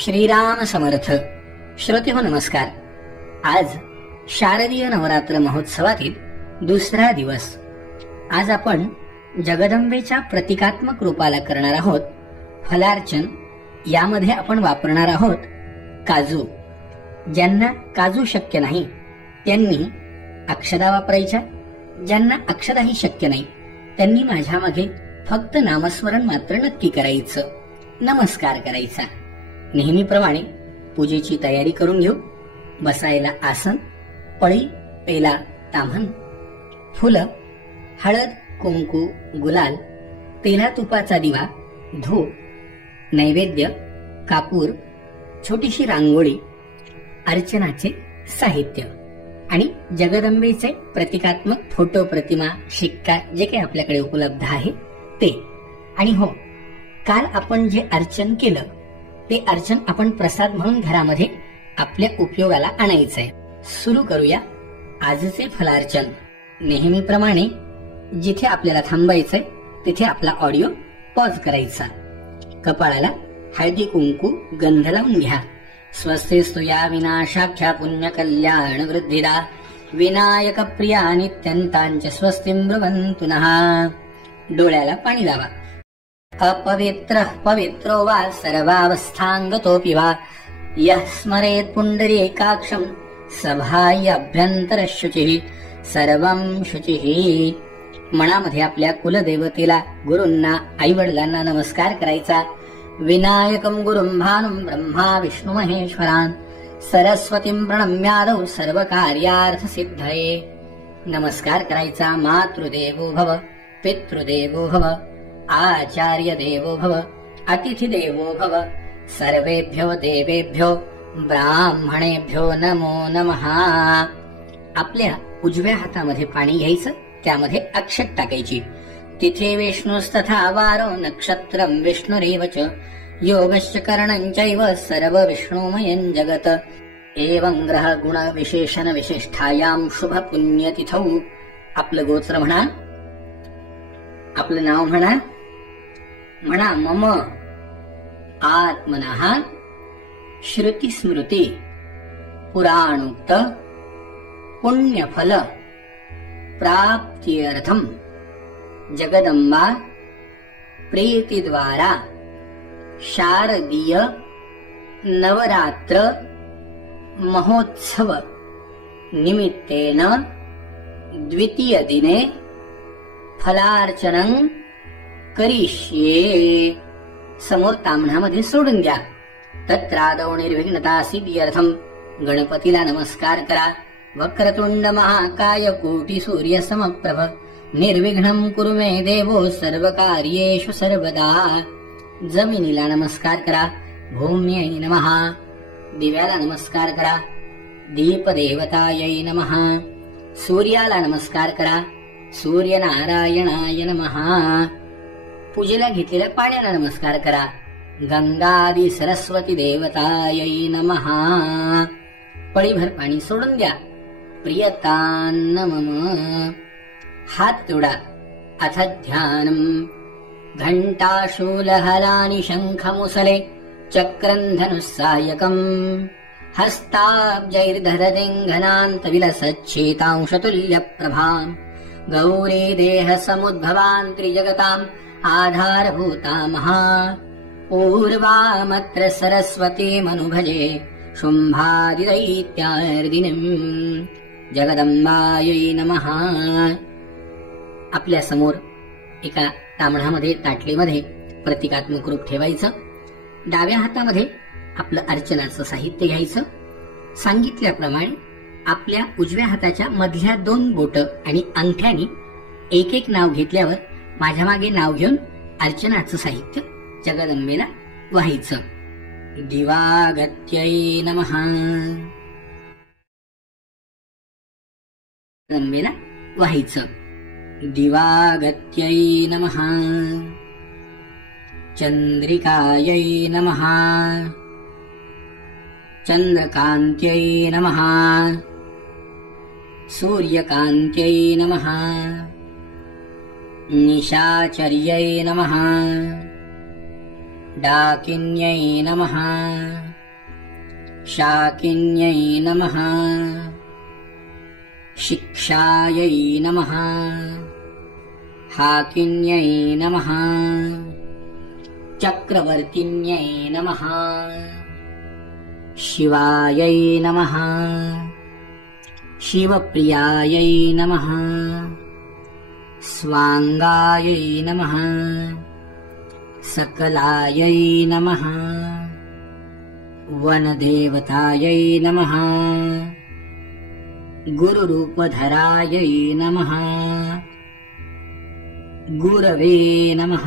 श्रीराम समर्थ. श्रोते हो नमस्कार. आज शारदीय नवरात्र महोत्सवातील दुसरा दिवस. आज आपण जगदंबेच्या प्रतिकात्मक रूपाला करणार आहोत फलार्चन. यामध्ये आपण वापरणार आहोत काजू. ज्यांना काजू शक्य नाही त्यांनी अक्षदा वापरायच्या. ज्यांना अक्षदाही शक्य नाही त्यांनी माझ्या मागे फक्त नामस्मरण मात्र नक्की करायचं, नमस्कार करायचा. नेहमीप्रमाणे पूजेची तयारी करून घेऊ. बसायला आसन, पळी, पेला, ताम्हण, फुलं, हळद, कुंकू, गुलाल, तेला तुपाचा दिवा, धूप, नैवेद्य, कापूर, छोटीशी रांगोळी, अर्चनाचे साहित्य आणि जगदंबेचे प्रतिकात्मक फोटो, प्रतिमा, शिक्का जे काही आपल्याकडे उपलब्ध आहे ते. आणि हो, काल आपण जे अर्चन केलं ते अर्चन आपण प्रसाद म्हणून घरामध्ये आपल्या उपयोगाला आणायचंय. सुरू करूया आजचे फलार्चन. नेहमीप्रमाणे जिथे आपल्याला थांबायचंय तिथे आपला ऑडिओ पॉज करायचा. कपाळाला हळदी कुंकू गंध लावून घ्या. स्वस्तिस्तु या विनाशाख्या पुण्य कल्याण वृद्धिदा विनायक प्रिया नित्यंतांच स्वस्तिं ब्रुवन्तु नः. डोळ्याला पाणी लावा. अपवित्र पवित्रो वा सर्वावस्थांगतोऽपि वा यः स्मरेत् पुण्डरीकाक्षं सभाय अभ्यंतर शुचिः सर्वं शुचिः. मनामध्ये आपल्या कुलदेवतेला, गुरूंना, आईवडिलांना नमस्कार करायचा. विनायकं गुरुं भानुं ब्रह्मा विष्णु महेश्वरान् सरस्वतीं प्रणम्यादौ सर्व कार्यार्थ सिद्धये. नमस्कार करायचा. मातृदेवो भव, पितृदेवो भव, आचार्य देवो भव, अतिथि देवो भव, सर्वेभ्यो देवेभ्यो ब्राह्मणेभ्यो नमो नमः. आपल्या उजव्या हातामध्ये पाणी घ्यायचं, त्यामध्ये अक्षत टाकायची. तिथे विष्णुस्तथा वारो नक्षत्रं विष्णुरेव च योगश्च करणं चैव सर्व विष्णुमयं जगत. एवं ग्रह गुण विशेषण विशिष्टायां शुभ पुण्यतिथौ. आपलं गोत्र म्हणा, आपलं नाव म्हणा. म्हणा मम आत्मनः श्रुती स्मृती पुराणोक्त पुण्यफल प्राप्त्यर्थम जगदंबा प्रीतिद्वारा शारदीय नवरात्र महोत्सव निमित्तेन द्वितीय दिने फलार्चनं करिष्ये. समोर ताम्हणामध्ये सोडून द्या. तत्रादौ निर्विघ्नता सिद्ध्यर्थम गणपतीला नमस्कार करा. वक्रतुंड महाकाय कोटी सूर्य समप्रभ निर्विघ्नं कुरु मे देवो सर्व कार्येषु सर्वदा. जमिनीला नमस्कार करा. भूम्यै नमः. दिव्याला नमस्कार करा. दीपदेवतायै नमः. सूर्याला नमस्कार करा. सूर्यनारायणाय नमः. पूजेला घेतलेल्या पाण्याला नमस्कार करा. गंगादी सरस्वती देवतायै नमः. पळीभर पाणी सोडून द्या. प्रियतान्न मम. हात जोडा. अथ ध्यानम. घंटाशूलहलानि शंखमुसले चक्रं धनुस्सायकम् हस्ताब्जैर्धरदिङ्घनान्तविलसच्छेतांशतुल्यप्रभाम् गौरी देह समुद्भवान् त्रिजगताम् आधारभूता महा. पूर्वामत्र सरस्वतीमनुभजे शुंभादिदैत्यार्दिनीम् जगदंबायै नमः. आपल्या समोर एका ताम्हणामध्ये, ताटलीमध्ये प्रतिकात्मक रूप ठेवायचं. डाव्या हातामध्ये आपलं अर्चनाचं साहित्य घ्यायचं. सांगितल्याप्रमाणे आपल्या उजव्या हाताच्या मधल्या 2 बोटं आणि अंगठ्यानी एक एक नाव घेतल्यावर माझ्या मागे नाव घेऊन अर्चनाचं साहित्य जगदंबेला वाहायचं. दिवागत्यै नमः. जगदंबेला वाहायचं. दिवागत्यै नमः. चंद्रिकायै नमः. चंद्रकांत्यै नमः. सूर्यकांत्यै नमः. निशाचर्यै नमः. डाकिन्यै नमः. शाकिन्यै नमः शिक्षायै नमः हाकिन्यै नमः चक्रवर्तिन्यै नमः शिवायै नमः शिवप्रियायै नमः स्वाङ्गायै नमः सकलायै नमः वनदेवतायै नमः गुरुरूपधरायै नमः गुरवे नमः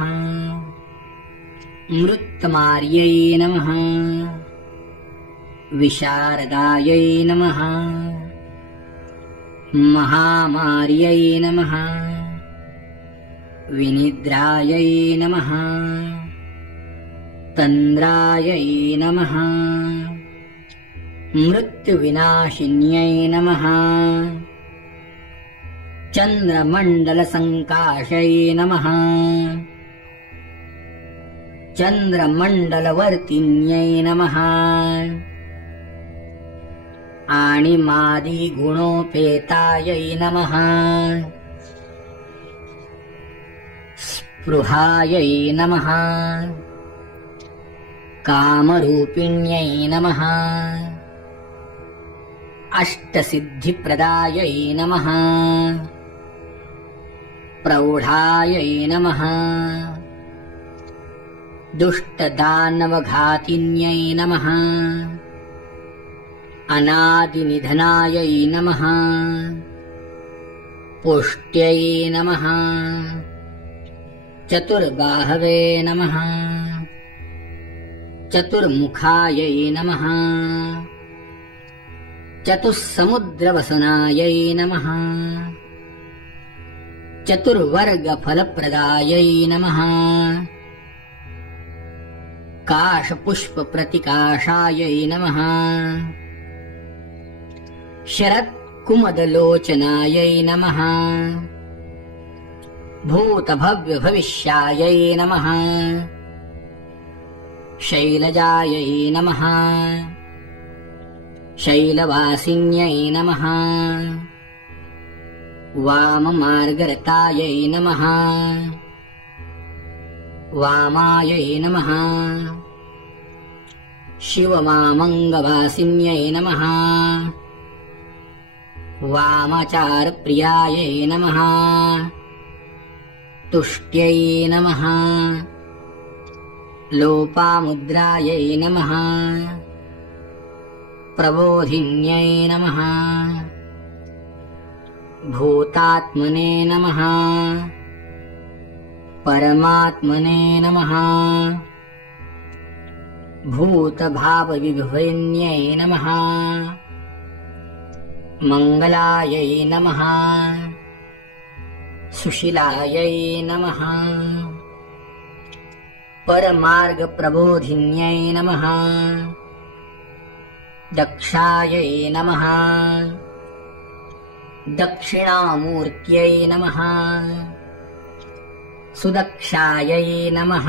मृत्मार्यै नमः विशारदायै नमः महामार्यै नमः विनिद्रायै नमः तन्द्रायै नमः मृत्युविनाशिन्यै नमः चन्द्रमण्डलसङ्काशै नमः चन्द्रमण्डलवर्तिन्यै नमः आणिमादिगुणोपेतायै नमः स्पृहायै नमः कामरूपिण्यै नमः अष्टसिद्धिप्रदायै नमः प्रौढायै नमः दुष्टदानवघातिन्यै नमः अनादिनिधनायै नमः पुष्ट्यै नमः चतुर्बाहवे नमः चतुर्मुखायै नमः चतुस्समुद्रवसनायै नमः चतुर्वर्गफलप्रदायै नमः काशपुष्पप्रतिकाशायै नमः शरत्कुमदलोचनायै नमः भूतभव्यभविष्यायै नमः शैलजायै नमः शैलवासिन्यै नमः वाममार्गरतायै नमः वामायै नमः शिवमामङ्गवासिन्यै नमः वामाचारप्रियायै नमः तुष्ट्यै नमः लोपामुद्रायै नमः प्रबोधिन्यै नमः भूतात्मने नमः परमात्मने नमः भूतभावविभविन्यै नमः मङ्गलायै नमः सुशीलायै नमः परमार्गप्रबोधिन्यै नमः दक्षायै नमः दक्षिणामूर्त्यै नमः सुदक्षायै नमः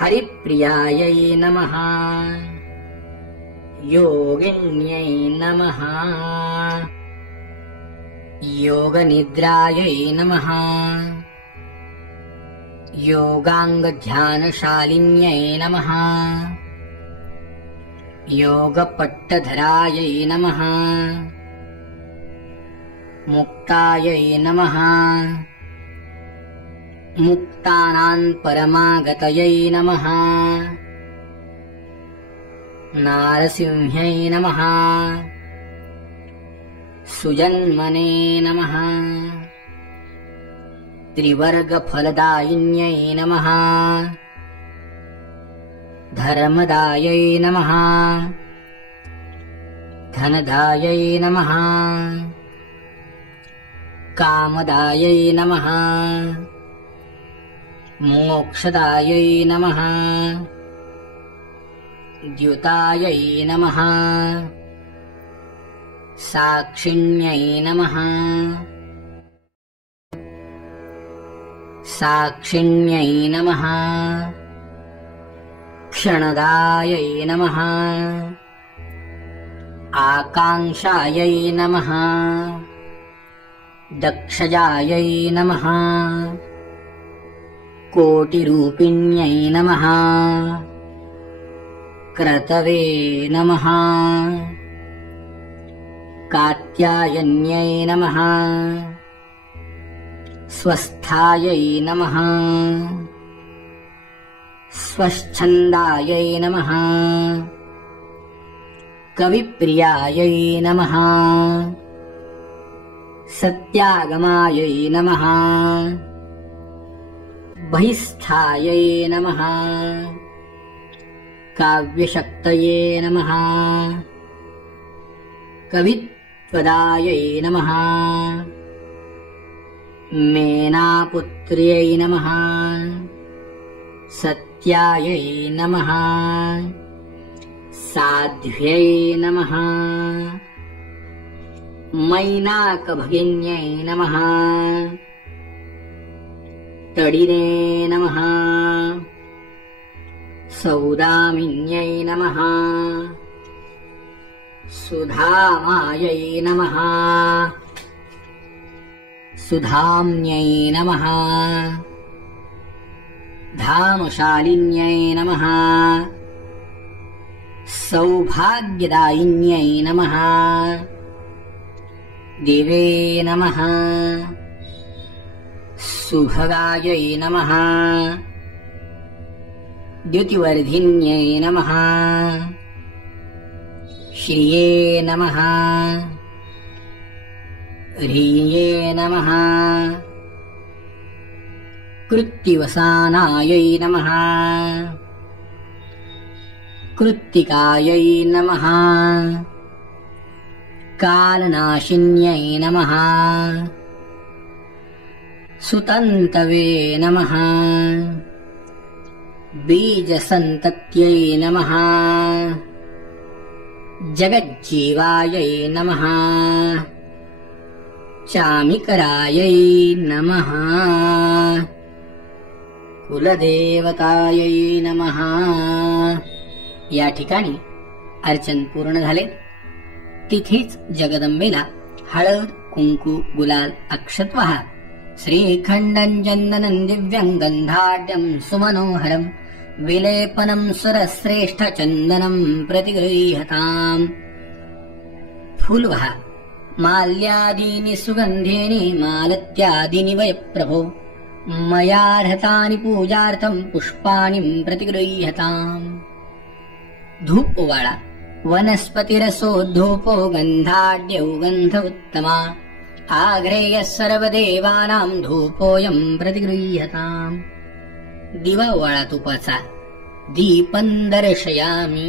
हरिप्रियायै नमः योगिन्यै नमः योगनिद्रायै नमः योगाङ्गध्यानशालिन्यै नमः योगपट्टधरायै नमः मुक्तायै नमः मुक्तानां परमागतयै नमः नारसिंह्यै नमः सुजन्मने नमः त्रिवर्गफलदायिन्यै नमः धर्मदायै नमः धनदायै नमः कामदायै नमः मोक्षदायै नमः द्युतायै नमः साक्षिण्यै नमः साक्षिण्यै नमः क्षणदायै नमः आकाङ्क्षायै नमः दक्षजायै नमः कोटिरूपिण्यै नमः क्रतवे नमः कात्यायन्यै नमः स्वस्थायै नमः स्वच्छन्दायै नमः कविप्रियायै नमः सत्यागमायै नमः बहिस्थायै नमः काव्यशक्तये नमः कवित्वदायै नमः मेनापुत्र्यै नमः सत्यायै नमः साध्व्यै नमः मैनाकभगिन्यै नमः तडिने नमः सौदामिन्यै नमः सुधामायै नमः सुधाम्यै नमः धामशालिन्यै नमः सौभाग्यदायिन्यै नमः दिवे नमः सुभगायै नमः द्युतिवर्धिन्यै नमः श्रिये नमः ह्रीये नमः कृत्तिवसानायै नमः कृत्तिकायै नमः कालनाशिन्यै नमः सुतन्तवे नमः बीजसन्तत्यै नमः जगज्जीवायै नमः चामिकरायै नमः कुलदेवतायै नमः. या ठिकाणी अर्चन पूर्ण झाले. तिथेच जगदंबेला हळद कुंकू गुलाल अक्षत वाहा. श्रीखंडं चंदनं दिव्यं गंधाढ्यं सुमनोहरं विलेपनं सुरश्रेष्ठ चंदनं प्रतिगृह्यताम्. फूल वहा. माल्यादीनि सुगंधीनि मालत्यादीनि वय प्रभो मयार्हतानि पूजार्थं पुष्पाणि प्रतिगृह्यताम्. धूप वाळा. वनस्पतिरसो धूपो गंधाढ्यौ गंध उत्तमा आग्रेयः सर्वदेवानां धूपोऽयं प्रतिगृह्यताम्. दिवा वाळा तुपाचा. दीपं दर्शयामि.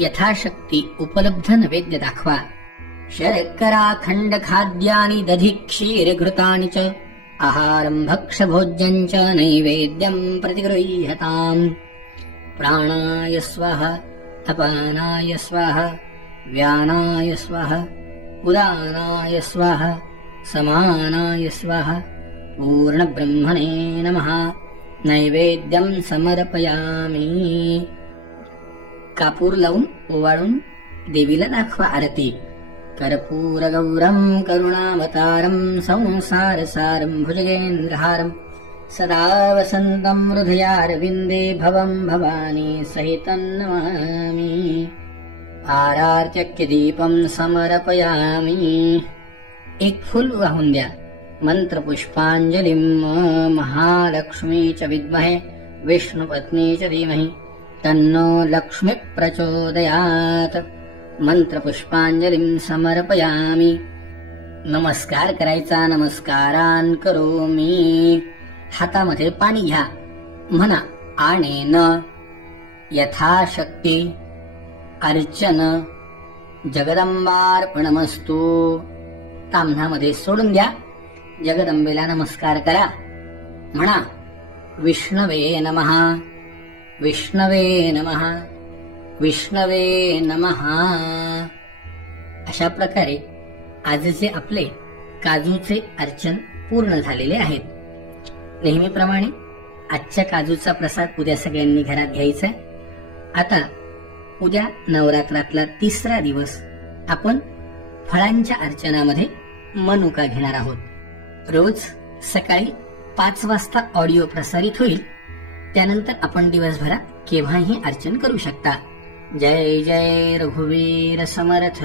यथाशक्ती उपलब्ध नैवेद्य दाखवा. शर्कराखंड खाद्यानि दधि क्षीर घृतानि च आहारं भक्ष्यभोज्यं च नैवेद्यं प्रतिगृह्यताम्. प्राणाय स्वाहा अपानाय स्वाहा व्यानाय स्वाहा उदानाय स्वाहा समानाय स्वाहा पूर्णब्रह्मणे नमः. नैवेद्यं समर्पयामि. कापूर लावून ओवाळून देवीला दाखवा आरती. कर्पूरगौरं करुणावतारं संसारसारं भुजगेन्द्रहारं सदा वसन्तं हृदयारविन्दे भवं भवानी सहितं नमामि. आरार्त्यक्य दीपं समर्पयामि. एक फूल वाहून द्या. मंत्रपुष्पांजलिं. महालक्ष्मी च विद्महे विष्णुपत्नी च धीमहि तन्नो लक्ष्मी प्रचोदयात्. मंत्रपुष्पांजलिं समर्पयामि. नमस्कार करायचा. नमस्कारान करोमि. हातामध्ये पाणी घ्या. म्हणा आणेन. यथाशक्ती अर्चन जगदंबार्पणमस्तु. ताम्हणामध्ये सोडून द्या. जगदंबेला नमस्कार करा. म्हणा विष्णवे नमः विष्णवे नमः विष्णवे नमः. अशा प्रकारे आजचे आपले काजूचे अर्चन पूर्ण झालेले आहेत. नेहमीप्रमाणे आजच्या काजूचा प्रसाद उद्या सगळ्यांनी घरात घ्यायचा. आता उद्या नवरात्रातला 3रा दिवस आपण फळांच्या अर्चनामध्ये मनुका घेणार आहोत. रोज सकाळी 5 वाजता ऑडिओ प्रसारित होईल. त्यानंतर आपण दिवसभरात केव्हाही अर्चन करू शकता. जय जय रघुवीर समर्थ.